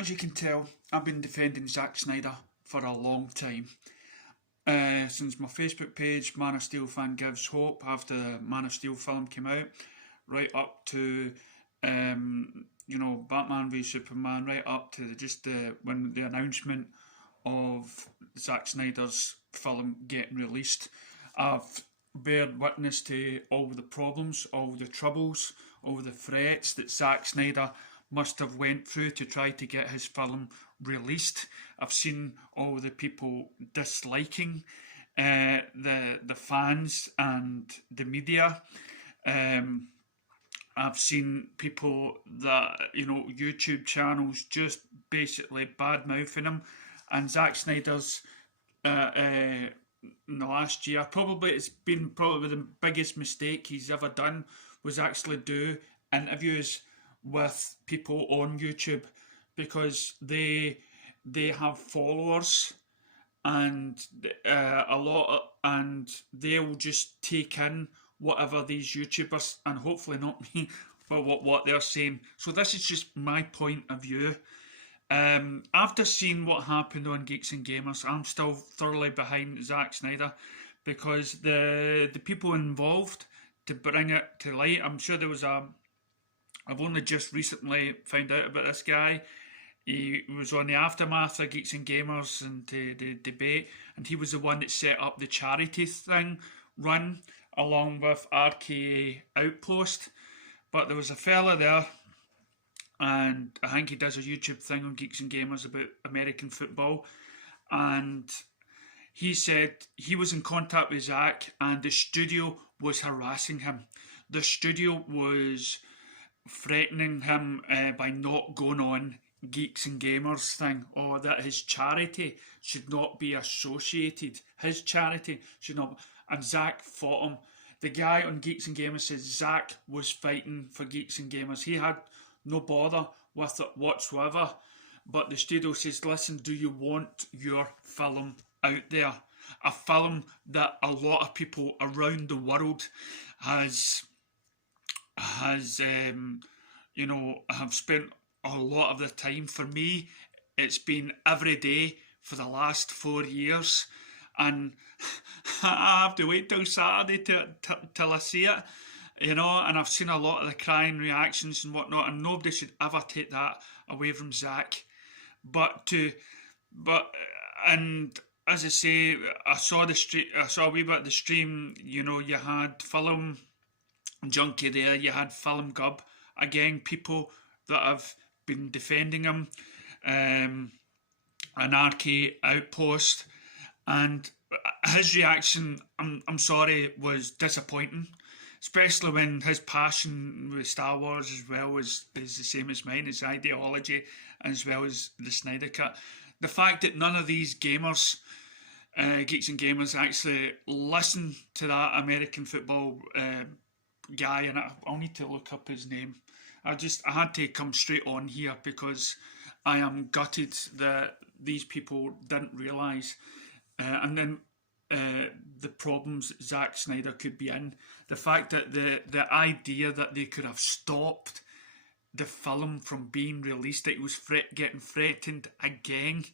As you can tell, I've been defending Zack Snyder for a long time. Since my Facebook page, Man of Steel Fan Gives Hope, after the Man of Steel film came out, right up to Batman v Superman, right up to when the announcement of Zack Snyder's film getting released. I've bared witness to all the problems, all the troubles, all the threats that Zack Snyder must have went through to try to get his film released. I've seen all the people disliking the fans and the media. I've seen people that, YouTube channels just basically bad mouthing him. And Zack Snyder's in the last year, it's been probably the biggest mistake he's ever done, was actually do interviews with people on YouTube, because they have followers and and they'll just take in whatever these YouTubers, and hopefully not me, but what they're saying. So this is just my point of view. After seeing what happened on Geeks and Gamers, I'm still thoroughly behind Zack Snyder, because the people involved to bring it to light, I'm sure there was I've only just recently found out about this guy. He was on the aftermath of Geeks and Gamers and the debate, and he was the one that set up the charity run along with RKA Outpost. But there was a fella there, and I think he does a YouTube thing on Geeks and Gamers about American football, and he said he was in contact with Zack and the studio was harassing him. The studio was threatening him by not going on Geeks and Gamers thing, or that his charity should not be associated. His charity should not. And Zack fought him. The guy on Geeks and Gamers says Zack was fighting for Geeks and Gamers. He had no bother with it whatsoever. But the studio says, listen, do you want your film out there? A film that a lot of people around the world have spent a lot of the time. For me, it's been every day for the last 4 years, and I have to wait till Saturday till I see it, and I've seen a lot of the crying reactions and whatnot, and nobody should ever take that away from Zack. And as I say, I saw a wee bit of the stream. You had Film Junkie there, you had Film Gub, again, people that have been defending him, an RK Outpost, and his reaction, I'm sorry, was disappointing, especially when his passion with Star Wars as well is the same as mine, his ideology, as well as the Snyder Cut. The fact that none of these gamers, Geeks and Gamers, actually listen to that American football guy, and I'll need to look up his name. I had to come straight on here because I am gutted that these people didn't realise. And then the problems that Zack Snyder could be in. The fact that the idea that they could have stopped the film from being released, that it was getting threatened again.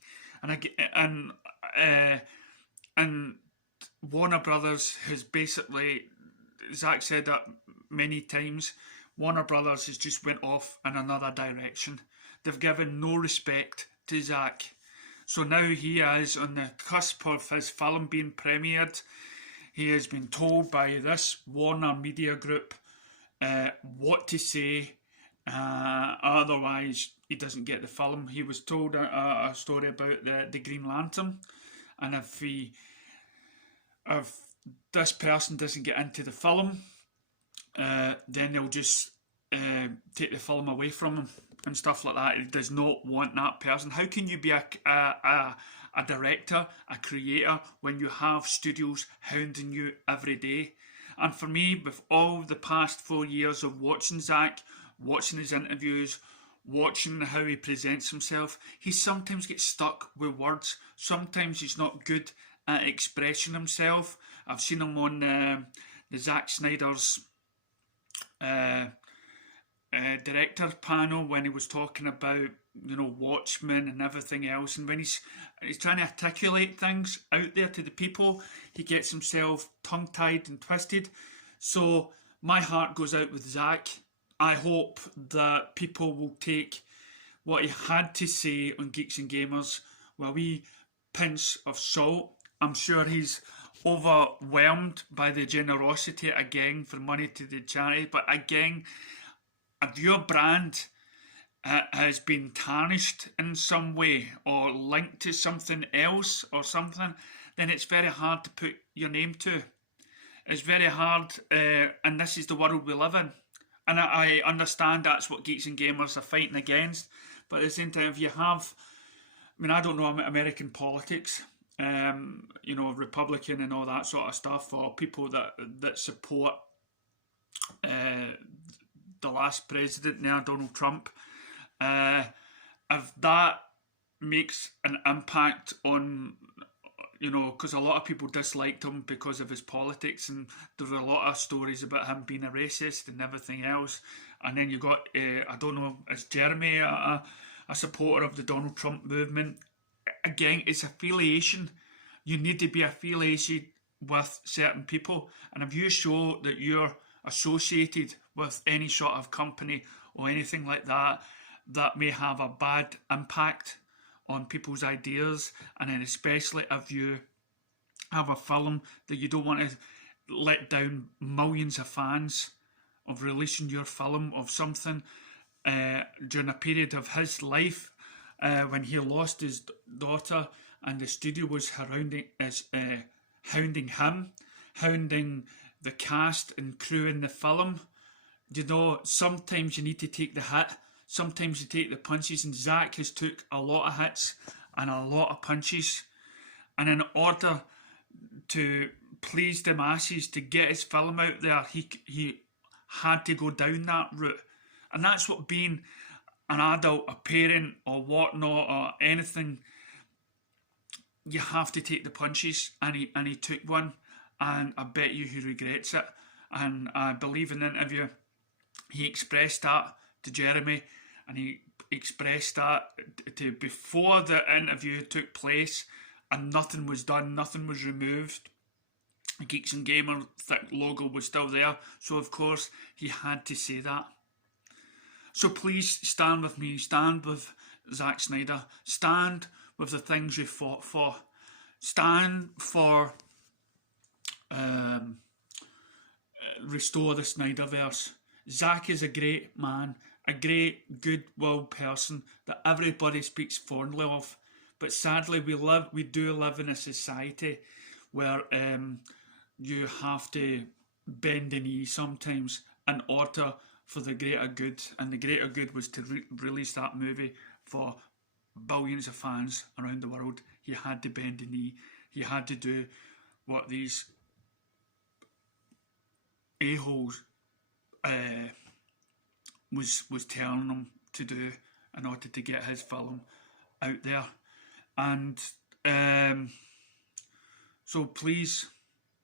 And Warner Brothers has basically, Zack said that many times, Warner Brothers has just went off in another direction. They've given no respect to Zack. So now he is on the cusp of his film being premiered. He has been told by this Warner Media Group what to say, otherwise he doesn't get the film. He was told a story about the Green Lantern, and if this person doesn't get into the film, then they'll just take the film away from him and stuff like that. He does not want that person. How can you be a director, a creator, when you have studios hounding you every day? And for me, with all the past 4 years of watching Zack, watching his interviews, watching how he presents himself, he sometimes gets stuck with words. Sometimes he's not good at expressing himself. I've seen him on the Zack Snyder's director panel when he was talking about, you know, Watchmen and everything else, and when he's trying to articulate things out there to the people, he gets himself tongue-tied and twisted. So my heart goes out with Zack. I hope that people will take what he had to say on Geeks and Gamers with a wee pinch of salt. I'm sure he's overwhelmed by the generosity again for money to the charity, but again, if your brand has been tarnished in some way or linked to something else or something, then it's very hard to put your name to. It's very hard, and this is the world we live in. And I understand that's what Geeks and Gamers are fighting against, but at the same time, if you have, I mean, I don't know American politics, you know, Republican and all that sort of stuff, or people that support the last president now, Donald Trump. If that makes an impact on, you know, because a lot of people disliked him because of his politics, and there were a lot of stories about him being a racist and everything else. And then you got, I don't know, is Jeremy a supporter of the Donald Trump movement? Again, it's affiliation. You need to be affiliated with certain people, and if you show that you're associated with any sort of company or anything like that, that may have a bad impact on people's ideas. And then especially if you have a film that you don't want to let down millions of fans of releasing your film of something during a period of his life when he lost his daughter and the studio was hounding him, hounding the cast and crew in the film. You know, sometimes you need to take the hit, sometimes you take the punches, and Zack has took a lot of hits and a lot of punches, and in order to please the masses, to get his film out there, he had to go down that route. And that's what being an adult, a parent or whatnot or anything, you have to take the punches, and he took one, and I bet you he regrets it. And I believe in the interview he expressed that to Jeremy, and he expressed that to before the interview took place, and nothing was done, nothing was removed. The Geeks and Gamer logo was still there, so of course he had to say that. So please stand with me, stand with Zack Snyder, stand with the things you fought for, stand for restore the Snyderverse. Zack is a great man, a great goodwill person that everybody speaks fondly of, but sadly we do live in a society where you have to bend the knee sometimes in order for the greater good, and the greater good was to release that movie for billions of fans around the world. He had to bend the knee, he had to do what these a-holes was telling him to do in order to get his film out there. And so please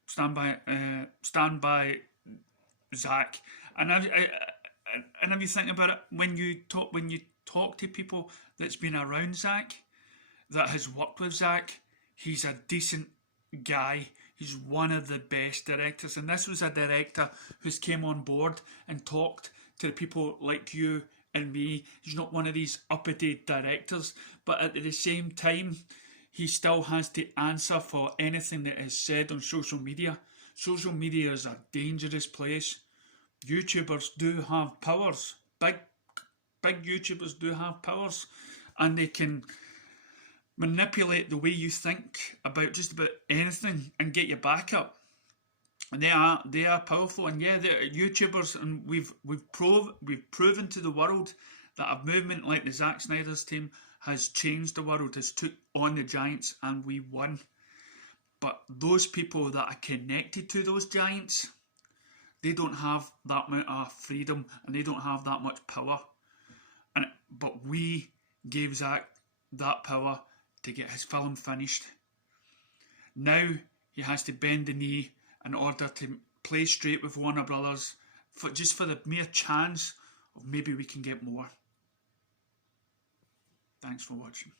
stand by Zack. And if you think about it, when you talk to people that's been around Zack, that has worked with Zack, he's a decent guy. He's one of the best directors, and this was a director who's came on board and talked to the people like you and me. He's not one of these uppity directors, but at the same time, he still has to answer for anything that is said on social media. Social media is a dangerous place. YouTubers do have powers. Big YouTubers do have powers, and they can manipulate the way you think about just about anything and get your back up. And they are powerful. And yeah, they're YouTubers, and we've proven to the world that a movement like the Zack Snyder's team has changed the world, has took on the giants, and we won. But those people that are connected to those giants, they don't have that amount of freedom, and they don't have that much power. But we gave Zack that power to get his film finished. Now he has to bend the knee in order to play straight with Warner Brothers, just for the mere chance of maybe we can get more. Thanks for watching.